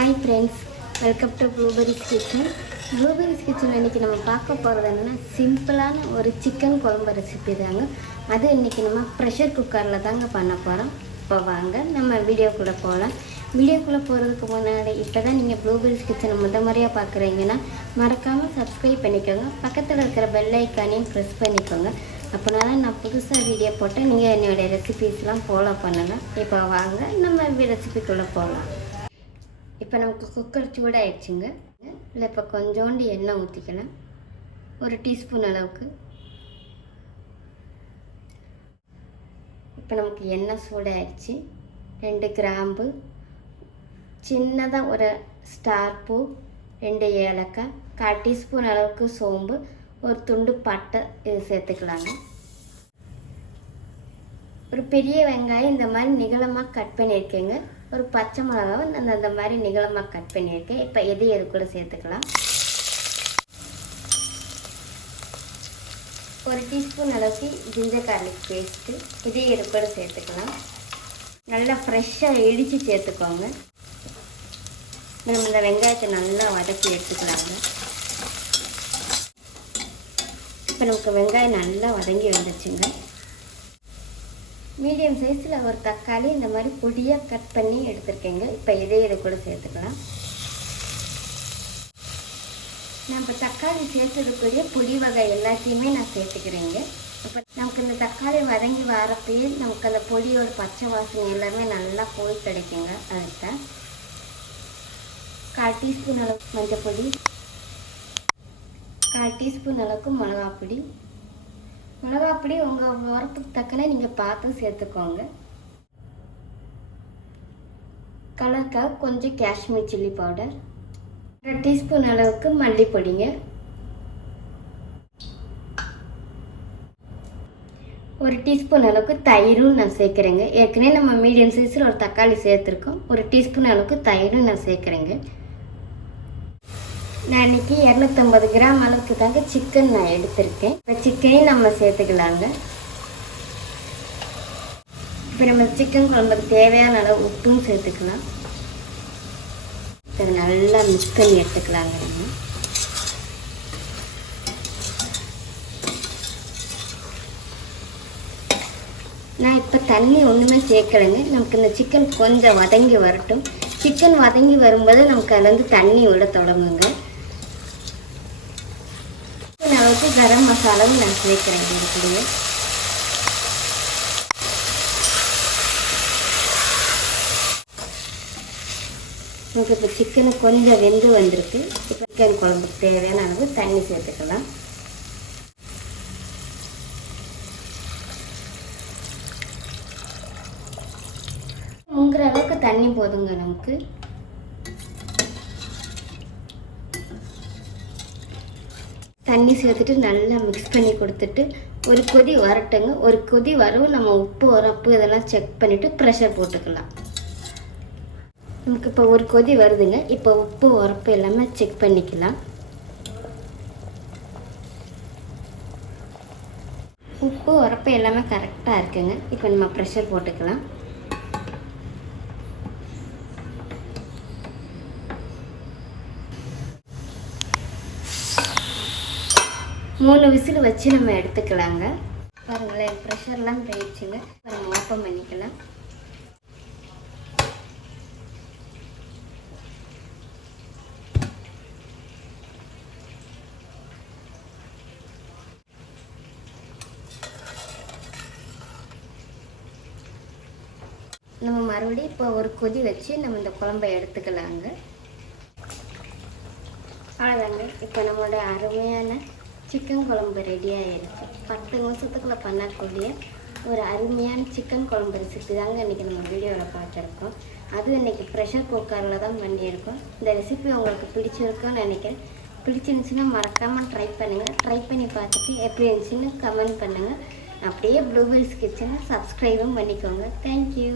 Hi friends, welcome to blueberries kitchen. Blueberries kitchen இன்றைக்கி நம்ம பார்க்க போகிறது என்னென்னா சிம்பிளான ஒரு சிக்கன் குழம்பு ரெசிபி தாங்க. அது இன்றைக்கி நம்ம ப்ரெஷர் குக்கரில் தாங்க பண்ண போகிறோம். இப்போ வாங்க நம்ம வீடியோக்குள்ளே போகலாம். வீடியோக்குள்ளே போகிறதுக்கு முன்னாடி இப்போ தான் நீங்கள் ப்ளூபெரிஸ் கிச்சனை முறையாக பார்க்குறீங்கன்னா மறக்காமல் சப்ஸ்கிரைப் பண்ணிக்கோங்க. பக்கத்தில் இருக்கிற பெல் ஐக்கானையும் ப்ரெஸ் பண்ணிக்கோங்க. அப்போனா நான் புதுசாக வீடியோ போட்டு நீங்கள் என்னுடைய ரெசிபீஸ்லாம் ஃபாலோ பண்ணலாம். இப்போ வாங்க நம்ம ரெசிபிக்குள்ளே போகலாம். இப்போ நமக்கு குக்கர் சூடாகிடுச்சுங்க. இல்லை இப்போ கொஞ்சோண்டு எண்ணெய் ஊற்றிக்கலாம், ஒரு டீஸ்பூன் அளவுக்கு. இப்போ நமக்கு எண்ணெய் சூடாகிடுச்சு. 2 கிராம்பு, சின்னதாக ஒரு ஸ்டார் பூ, 2 ஏலக்காய், 1/4 டீஸ்பூன் அளவுக்கு சோம்பு, ஒரு துண்டு பட்டை இது சேர்த்துக்கலாங்க. ஒரு பெரிய வெங்காயம் இந்த மாதிரி நிகழமாக கட் பண்ணியிருக்கேங்க. ஒரு பச்சை மிளகாவை நான் அந்த மாதிரி நிகழமாக கட் பண்ணியிருக்கேன். இப்போ இது கூட சேர்த்துக்கலாம். 1 டீஸ்பூன் அளவுக்கு ஜிஞ்சர் கார்லிக் பேஸ்ட்டு இது கூட சேர்த்துக்கலாம். நல்லா ஃப்ரெஷ்ஷாக இடித்து சேர்த்துக்கோங்க. நம்ம இந்த வெங்காயத்தை நல்லா வதக்கி எடுத்துக்கலாங்க. இப்போ நமக்கு வெங்காயம் நல்லா வதங்கி வந்துச்சுங்க. மீடியம் சைஸில் ஒரு தக்காளி இந்த மாதிரி பொடியாக கட் பண்ணி எடுத்துருக்கேங்க. இப்போ இது கூட சேர்த்துக்கலாம். நான் இப்போ தக்காளி சேர்த்துக்கூடிய பொடி வகை எல்லாத்தையுமே நான் சேர்த்துக்கிறேங்க. இப்போ நமக்கு இந்த தக்காளி வதங்கி வரப்பயே நமக்கு அந்த பொடியோட பச்சை வாசனை எல்லாமே நல்லா போய் கிடைக்குங்க. அதுக்கு 1/4 டீஸ்பூன் அளவுக்கு மஞ்சள் பொடி, 1/4 டீஸ்பூன் அளவுக்கு மிளகாப்பொடி. மிளகாப்பொடி உங்கள் உரத்துக்கு தக்கன நீங்கள் பார்த்து சேர்த்துக்கோங்க. கலருக்காக கொஞ்சம் காஷ்மீர் சில்லி பவுடர், 1/2 டீஸ்பூன் அளவுக்கு மல்லிப்பொடிங்க, 1 டீஸ்பூன் அளவுக்கு தயிரும் நான் சேர்க்குறேங்க. ஏற்கனவே நம்ம மீடியம் சைஸில் ஒரு தக்காளி சேர்த்துருக்கோம். 1 டீஸ்பூன் அளவுக்கு தயிரும் நான் சேர்க்குறேங்க. நான் இன்றைக்கி 250 கிராம் அளவுக்கு தாங்க சிக்கன் நான் எடுத்திருக்கேன். இப்போ சிக்கனையும் நம்ம சேர்த்துக்கலாங்க. இப்போ நம்ம சிக்கன் குழம்புக்கு தேவையான அளவு உப்பும் சேர்த்துக்கலாம். இதை நல்லா மிக்ஸ் பண்ணி எடுத்துக்கலாங்க. நான் இப்போ தண்ணி ஒன்றுமே சேர்க்கலைங்க. நமக்கு இந்த சிக்கன் கொஞ்சம் வதங்கி வரட்டும். சிக்கன் வதங்கி வரும்போது நமக்கு அதுலேருந்து தண்ணி விட தொடங்குங்க. அளவுக்கு கரம் மசாலாவும் நான் சேர்க்கிறேன். இருக்குதுங்க. நமக்கு இப்போ சிக்கனு கொஞ்சம் வெந்து வந்திருக்கு. இப்போ சிக்கன் குழம்புக்கு தேவையான அளவு தண்ணி சேர்த்துக்கலாம். முங்குற அளவுக்கு தண்ணி போதுங்க நமக்கு. தண்ணி சேர்த்துட்டு நல்லா மிக்ஸ் பண்ணி கொடுத்துட்டு ஒரு கொதி வரட்டுங்க. ஒரு கொதி வரவும் நம்ம உப்பு உரப்பு இதெல்லாம் செக் பண்ணிவிட்டு ப்ரெஷர் போட்டுக்கலாம். நமக்கு இப்போ ஒரு கொதி வருதுங்க. இப்போ உப்பு உரப்பு எல்லாமே செக் பண்ணிக்கலாம். உப்பு உரப்பு எல்லாமே கரெக்டாக இருக்குங்க. இப்போ நம்ம ப்ரெஷர் போட்டுக்கலாம். மூணு விசில் வச்சு நம்ம எடுத்துக்கலாங்க. பாருங்களேன், ப்ரெஷர்லாம் போயிடுச்சுங்க. நம்ம ஓப்பன் பண்ணிக்கலாம். நம்ம மறுபடியும் இப்போ ஒரு கொதி வச்சு நம்ம இந்த குழம்பை எடுத்துக்கலாங்க. அவ்வளோதாங்க. இப்போ நம்மளோட அருமையான சிக்கன் குழம்பு ரெடி ஆகிடுச்சு. 10 நிமிஷத்துக்குள்ளே பண்ணக்கூடிய ஒரு அருமையான சிக்கன் குழம்பு ரெசிபி தாங்க இன்றைக்கி நம்ம வீடியோவில் பார்த்துருக்கோம். அதுவும் இன்றைக்கி ப்ரெஷர் குக்கரில் தான் பண்ணியிருக்கோம். இந்த ரெசிபி உங்களுக்கு பிடிச்சிருக்குன்னு நினைக்கிறேன். பிடிச்சிருந்துச்சுன்னா மறக்காமல் ட்ரை பண்ணுங்கள். ட்ரை பண்ணி பார்த்துட்டு எப்படி இருந்துச்சுன்னு கமெண்ட் பண்ணுங்கள். அப்படியே ப்ளூபெரிஸ் கிச்சனை சப்ஸ்கிரைபும் பண்ணிக்கோங்க. தேங்க்யூ.